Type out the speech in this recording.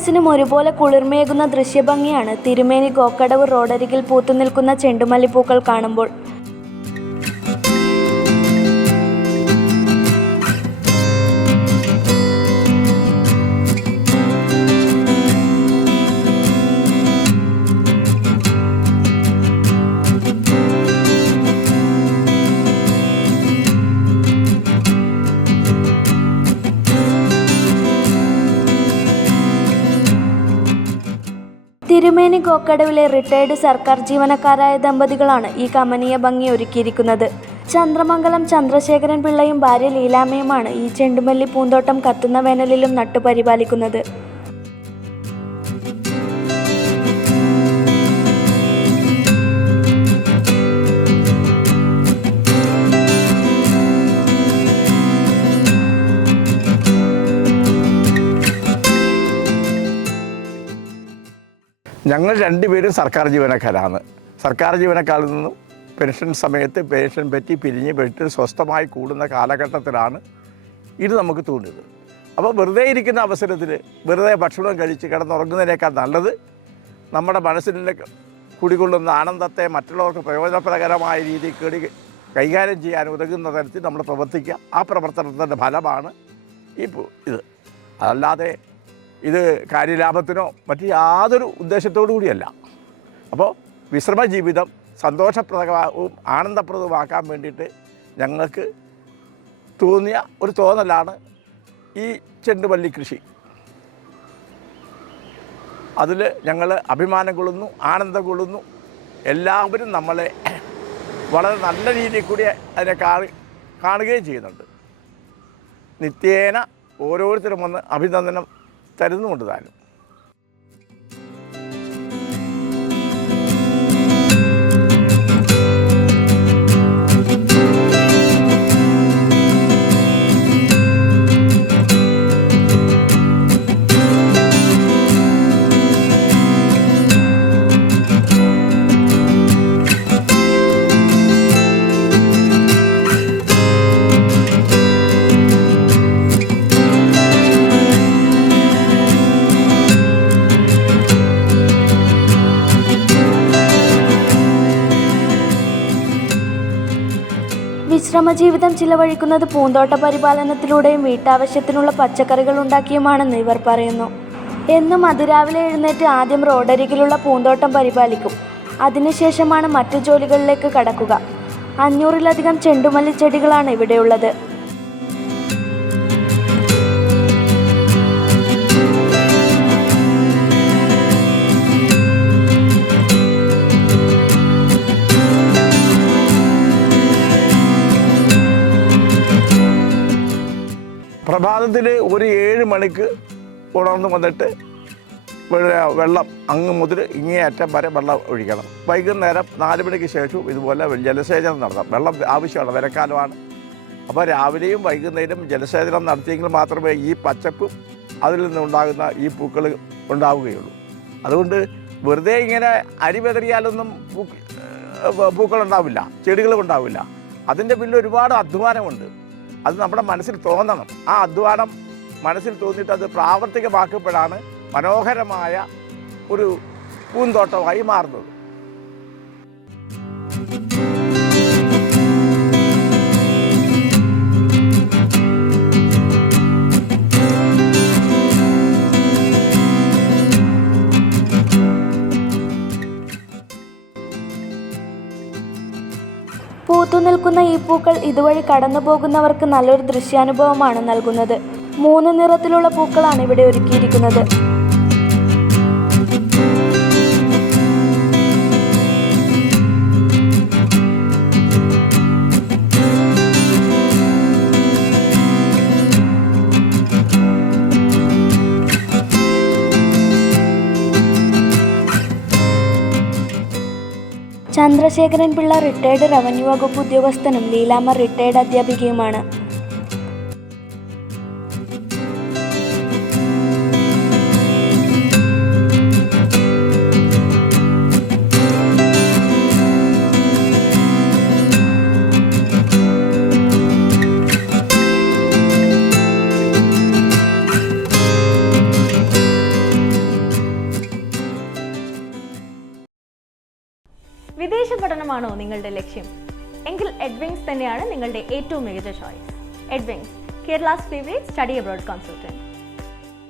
മനസ്സിനും ഒരുപോലെ കുളിർമയേകുന്ന ദൃശ്യഭംഗിയാണ് തിരുമേനി ഗോക്കടവ് റോഡരികിൽ പൂത്തുനിൽക്കുന്ന ചെണ്ടുമല്ലിപ്പൂക്കൾ കാണുമ്പോൾ. തിരുമേനി ഗോക്കടവിലെ റിട്ടയർഡ് സർക്കാർ ജീവനക്കാരായ ദമ്പതികളാണ് ഈ കമനീയ ഭംഗി ഒരുക്കിയിരിക്കുന്നത്. ചന്ദ്രമംഗലം ചന്ദ്രശേഖരൻ പിള്ളയും ഭാര്യ ലീലാമ്മയുമാണ് ഈ ചെണ്ടുമല്ലി പൂന്തോട്ടം കത്തുന്ന വേനലിലും നട്ടുപരിപാലിക്കുന്നത്. ഞങ്ങൾ രണ്ടുപേരും സർക്കാർ ജീവനക്കാരാണ്. സർക്കാർ ജീവനക്കാരിൽ നിന്നും പെൻഷൻ സമയത്ത് പെൻഷൻ പറ്റി പിരിഞ്ഞ് പെട്ട് സ്വസ്ഥമായി കൂടുന്ന കാലഘട്ടത്തിലാണ് ഇത് നമുക്ക് തോന്നിയത്. അപ്പോൾ വെറുതെ ഇരിക്കുന്ന അവസരത്തിൽ വെറുതെ ഭക്ഷണം കഴിച്ച് കിടന്നുറങ്ങുന്നതിനേക്കാൾ നല്ലത് നമ്മുടെ മനസ്സിൻ്റെ കുടികൊള്ളുന്ന ആനന്ദത്തെ മറ്റുള്ളവർക്ക് പ്രയോജനപ്രദകരമായ രീതിയിൽ കൈകാര്യം ചെയ്യാൻ ഉതകുന്ന തരത്തിൽ നമ്മൾ പ്രവർത്തിക്കുക. ആ പ്രവർത്തനത്തിൻ്റെ ഫലമാണ് ഇത്. അതല്ലാതെ ഇത് കാര്യലാഭത്തിനോ മറ്റ് യാതൊരു ഉദ്ദേശത്തോടു കൂടിയല്ല. അപ്പോൾ വിശ്രമ ജീവിതം സന്തോഷപ്രദവും ആനന്ദപ്രദവുമാക്കാൻ വേണ്ടിയിട്ട് ഞങ്ങൾക്ക് തോന്നിയ ഒരു തോന്നലാണ് ഈ ചെണ്ടുമല്ലി കൃഷി. അതിൽ ഞങ്ങൾ അഭിമാനം കൊള്ളുന്നു, ആനന്ദം കൊള്ളുന്നു. എല്ലാവരും നമ്മളെ വളരെ നല്ല രീതിയിൽ കൂടി അതിനെ കാണുകയും ചെയ്യുന്നുണ്ട്. നിത്യേന ഓരോരുത്തരും വന്ന് അഭിനന്ദനം തരുന്നുമുണ്ട് താനും. വിശ്രമജീവിതം ചിലവഴിക്കുന്നത് പൂന്തോട്ട പരിപാലനത്തിലൂടെയും വീട്ടാവശ്യത്തിനുള്ള പച്ചക്കറികൾ ഉണ്ടാക്കിയുമാണെന്ന് ഇവർ പറയുന്നു. എന്നും അതിരാവിലെ എഴുന്നേറ്റ് ആദ്യം റോഡരികിലുള്ള പൂന്തോട്ടം പരിപാലിക്കും. അതിനുശേഷമാണ് മറ്റു ജോലികളിലേക്ക് കടക്കുക. 500-ലധികം ചെണ്ടുമല്ലി ചെടികളാണ് ഇവിടെയുള്ളത്. പ്രഭാതത്തിൽ ഒരു 7 മണിക്ക് ഉണർന്ന് വന്നിട്ട് വെള്ളം അങ്ങ് മുതൽ ഇങ്ങേ അറ്റം വരെ വെള്ളം ഒഴിക്കണം. വൈകുന്നേരം 4 മണിക്ക് ശേഷവും ഇതുപോലെ ജലസേചനം നടത്താം. വെള്ളം ആവശ്യമാണ്, വേനൽക്കാലമാണ്. അപ്പോൾ രാവിലെയും വൈകുന്നേരം ജലസേചനം നടത്തിയെങ്കിൽ മാത്രമേ ഈ പച്ചപ്പും അതിൽ നിന്നുണ്ടാകുന്ന ഈ പൂക്കൾ ഉണ്ടാവുകയുള്ളൂ. അതുകൊണ്ട് വെറുതെ ഇങ്ങനെ അരി വെതറിയാലൊന്നും പൂക്കളുണ്ടാവില്ല, ചെടികളും ഉണ്ടാവില്ല. അതിൻ്റെ പിന്നിൽ ഒരുപാട് അധ്വാനമുണ്ട്. അത് നമ്മുടെ മനസ്സിൽ തോന്നണം. ആ അധ്വാനം മനസ്സിൽ തോന്നിയിട്ട് അത് പ്രാവർത്തികമാക്കപ്പെടാണ് മനോഹരമായ ഒരു പൂന്തോട്ടമായി മാറുന്നത്. പൂത്തുനിൽക്കുന്ന ഈ പൂക്കൾ ഇതുവഴി കടന്നു പോകുന്നവർക്ക് നല്ലൊരു ദൃശ്യാനുഭവമാണ് നൽകുന്നത്. 3 നിറത്തിലുള്ള പൂക്കളാണ് ഇവിടെ ഒരുക്കിയിരിക്കുന്നത്. ചന്ദ്രശേഖരൻ പിള്ള റിട്ടയർഡ് റവന്യൂ വകുപ്പ് ഉദ്യോഗസ്ഥനും ലീലാമ്മ റിട്ടയർഡ് അധ്യാപികയുമാണ്. വിദേശ പഠനമാണോ നിങ്ങളുടെ ലക്ഷ്യം? എങ്കിൽ എഡ്വിങ്സ് തന്നെയാണ് നിങ്ങളുടെ ഏറ്റവും മികച്ച choice. Edwings, Kerala's favourite study abroad consultant.